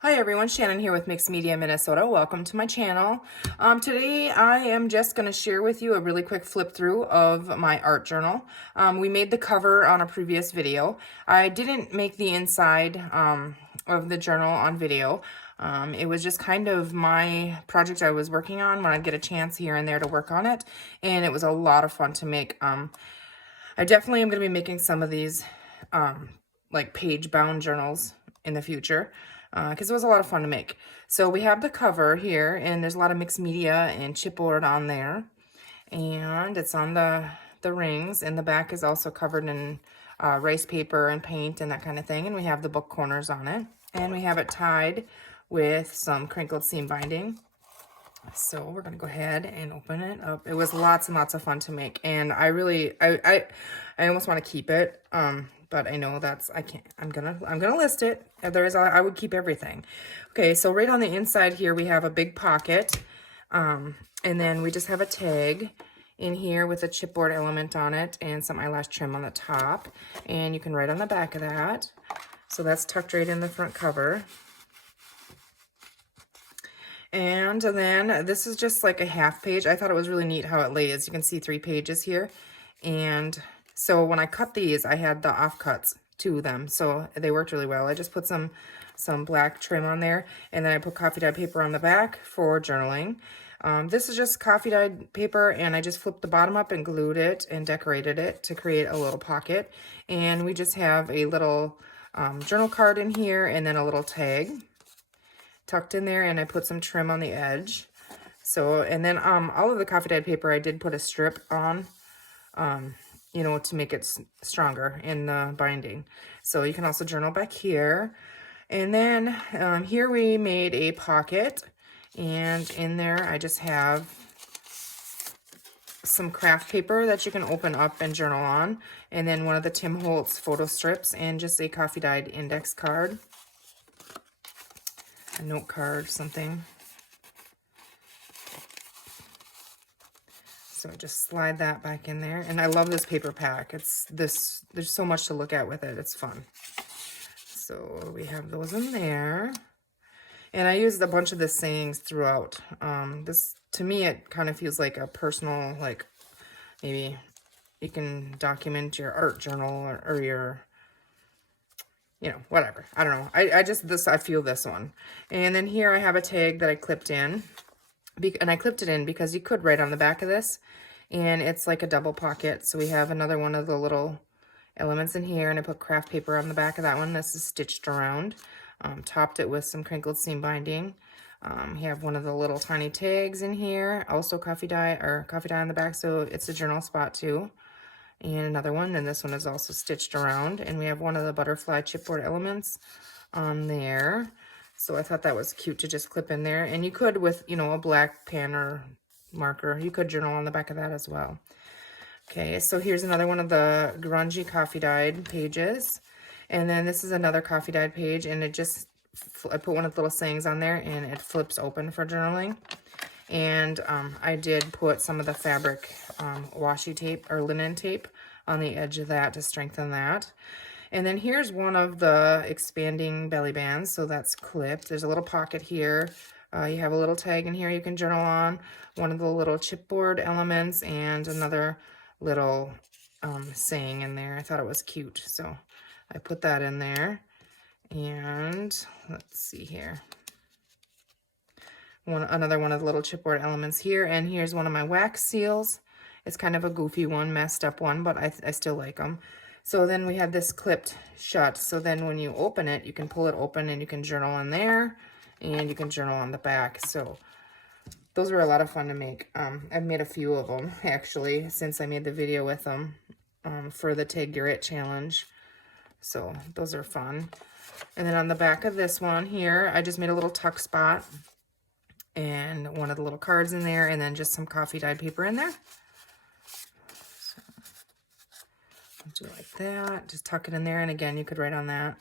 Hi everyone, Shannon here with Mixed Media Minnesota. Welcome to my channel. Today I am just going to share with you a really quick flip through of my art journal. We made the cover on a previous video. I didn't make the inside of the journal on video. It was just kind of my project I was working on when I'd get a chance here and there to work on it. And it was a lot of fun to make. I definitely am going to be making some of these like page bound journals in the future because it was a lot of fun to make. So we have the cover here, and there's a lot of mixed media and chipboard on there, and it's on the rings, and the back is also covered in rice paper and paint and that kind of thing, and we have the book corners on it, and we have it tied with some crinkled seam binding. So we're going to go ahead and open it up. It was lots and lots of fun to make, and I almost want to keep it, but I know I can't. I'm gonna list it. If there is, I would keep everything. Okay, so right on the inside here we have a big pocket, and then we just have a tag in here with a chipboard element on it and some eyelash trim on the top, and you can write on the back of that. So that's tucked right in the front cover. And then this is just like a half page. I thought it was really neat how it lays. You can see 3 pages here. And so when I cut these, I had the offcuts to them. So they worked really well. I just put some black trim on there. And then I put coffee dyed paper on the back for journaling. This is just coffee dyed paper, and I just flipped the bottom up and glued it and decorated it to create a little pocket. And we just have a little journal card in here and then a little tag tucked in there, and I put some trim on the edge. So, and then all of the coffee dyed paper, I did put a strip on, you know, to make it stronger in the binding. So you can also journal back here. And then here we made a pocket, and in there I just have some craft paper that you can open up and journal on, and then one of the Tim Holtz photo strips, and just a coffee dyed index card. A note card, something. So just slide that back in there. And I love this paper pack. There's so much to look at with it. It's fun. So we have those in there. And I used a bunch of the sayings throughout. This, to me, it kind of feels like a personal, like maybe you can document your art journal or your, you know, whatever. I don't know. I feel this one. And then here I have a tag that I clipped in. And I clipped it in because you could write on the back of this. And it's like a double pocket. So we have another one of the little elements in here. And I put craft paper on the back of that one. This is stitched around. Topped it with some crinkled seam binding. You have one of the little tiny tags in here. Also coffee dye on the back. So it's a journal spot too. And another one, and this one is also stitched around, and we have one of the butterfly chipboard elements on there. So I thought that was cute to just clip in there, and you could with, you know, a black pen or marker, you could journal on the back of that as well. Okay, so here's another one of the grungy coffee dyed pages, and then this is another coffee dyed page, and it just, I put one of the little sayings on there, and it flips open for journaling. And I did put some of the fabric washi tape or linen tape on the edge of that to strengthen that. And then here's one of the expanding belly bands. So that's clipped. There's a little pocket here. You have a little tag in here you can journal on. One of the little chipboard elements and another little saying in there. I thought it was cute. So I put that in there. And let's see here. Another one of the little chipboard elements here, and here's one of my wax seals. It's kind of a goofy one, messed up one, but I still like them. So then we have this clipped shut, so then when you open it, you can pull it open and you can journal in there, and you can journal on the back. So those were a lot of fun to make. I've made a few of them, actually, since I made the video with them for the Tag Your It challenge. So those are fun. And then on the back of this one here, I just made a little tuck spot, and one of the little cards in there, and then just some coffee dyed paper in there. So I'll do it like that, just tuck it in there, and again, you could write on that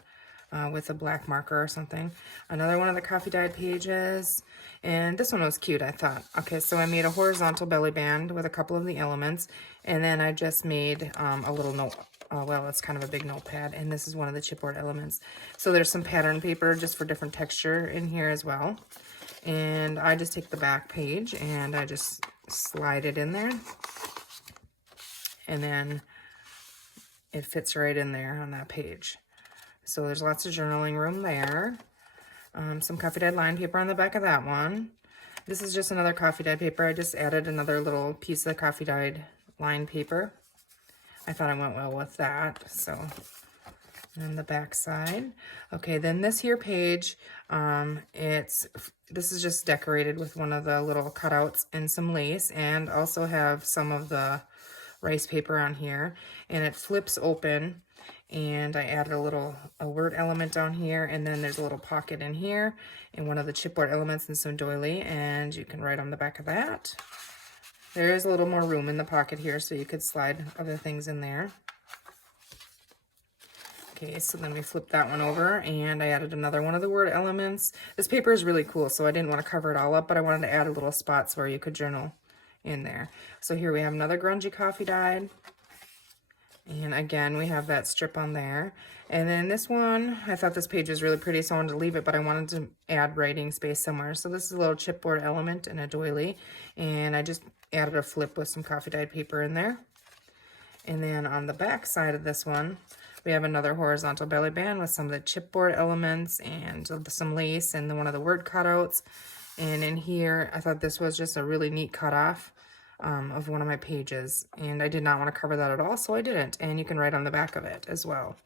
with a black marker or something. Another one of the coffee dyed pages, and this one was cute, I thought. Okay, so I made a horizontal belly band with a couple of the elements, and then I just made a little note well, it's kind of a big notepad, and this is one of the chipboard elements. So there's some pattern paper just for different texture in here as well. And I just take the back page and I just slide it in there. And then it fits right in there on that page. So there's lots of journaling room there. Some coffee dyed line paper on the back of that one. This is just another coffee dyed paper. I just added another little piece of coffee dyed line paper. I thought it went well with that. So, and the back side. Okay, then this here page, this is just decorated with one of the little cutouts and some lace, and also have some of the rice paper on here, and it flips open. And I added a word element down here, and then there's a little pocket in here, and one of the chipboard elements and some doily, and you can write on the back of that. There is a little more room in the pocket here, so you could slide other things in there. Okay, so then we flip that one over, and I added another one of the word elements. This paper is really cool, so I didn't want to cover it all up, but I wanted to add a little spots where you could journal in there. So here we have another grungy coffee dyed. And again, we have that strip on there. And then this one, I thought this page was really pretty, so I wanted to leave it, but I wanted to add writing space somewhere. So this is a little chipboard element and a doily. And I just added a flip with some coffee dyed paper in there. And then on the back side of this one, we have another horizontal belly band with some of the chipboard elements and some lace and one of the word cutouts. And in here, I thought this was just a really neat cutoff of one of my pages, and I did not want to cover that at all, so I didn't. And you can write on the back of it as well,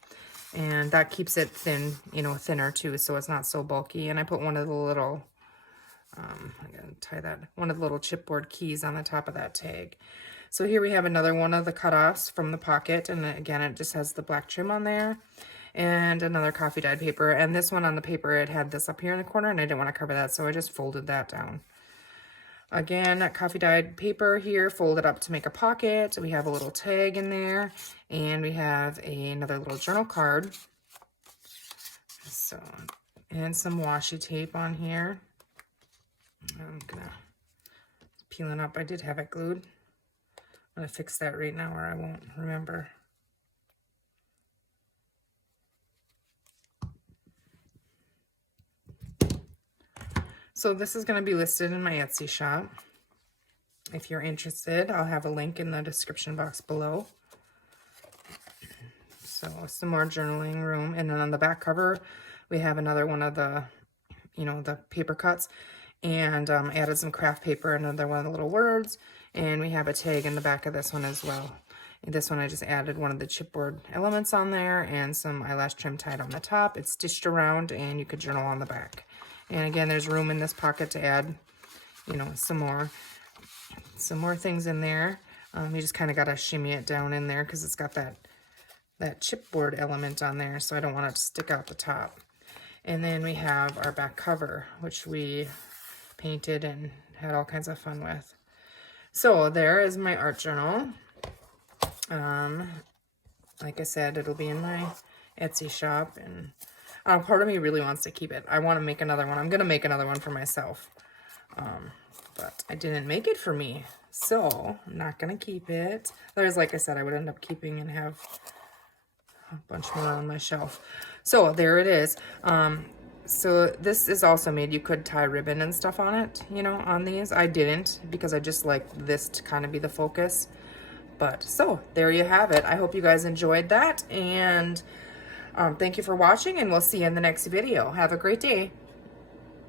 and that keeps it thin, you know, thinner too, so it's not so bulky. And I put one of the little I'm gonna tie that, one of the little chipboard keys on the top of that tag. So here we have another one of the cutoffs from the pocket, and again, it just has the black trim on there, and another coffee dyed paper. And this one on the paper, it had this up here in the corner, and I didn't want to cover that, so I just folded that down. Again, coffee dyed paper here, folded up to make a pocket. We have a little tag in there, and we have another little journal card. So, and some washi tape on here. I'm gonna peel it up. I did have it glued. I'm gonna fix that right now, or I won't remember. So this is going to be listed in my Etsy shop. If you're interested, I'll have a link in the description box below. So some more journaling room. And then on the back cover, we have another one of the, you know, the paper cuts. And added some craft paper, another one of the little words. And we have a tag in the back of this one as well. And this one I just added one of the chipboard elements on there and some eyelash trim tied on the top. It's stitched around, and you could journal on the back. And again, there's room in this pocket to add, you know, some more things in there. You just kind of got to shimmy it down in there because it's got that chipboard element on there, so I don't want it to stick out the top. And then we have our back cover, which we painted and had all kinds of fun with. So there is my art journal. Like I said, it'll be in my Etsy shop, and part of me really wants to keep it. I want to make another one. I'm going to make another one for myself. But I didn't make it for me, so I'm not going to keep it. There's, like I said, I would end up keeping and have a bunch more on my shelf. So there it is. So this is also made, you could tie ribbon and stuff on it, you know, on these. I didn't, because I just like this to kind of be the focus. But so there you have it. I hope you guys enjoyed that, and thank you for watching, and we'll see you in the next video. Have a great day.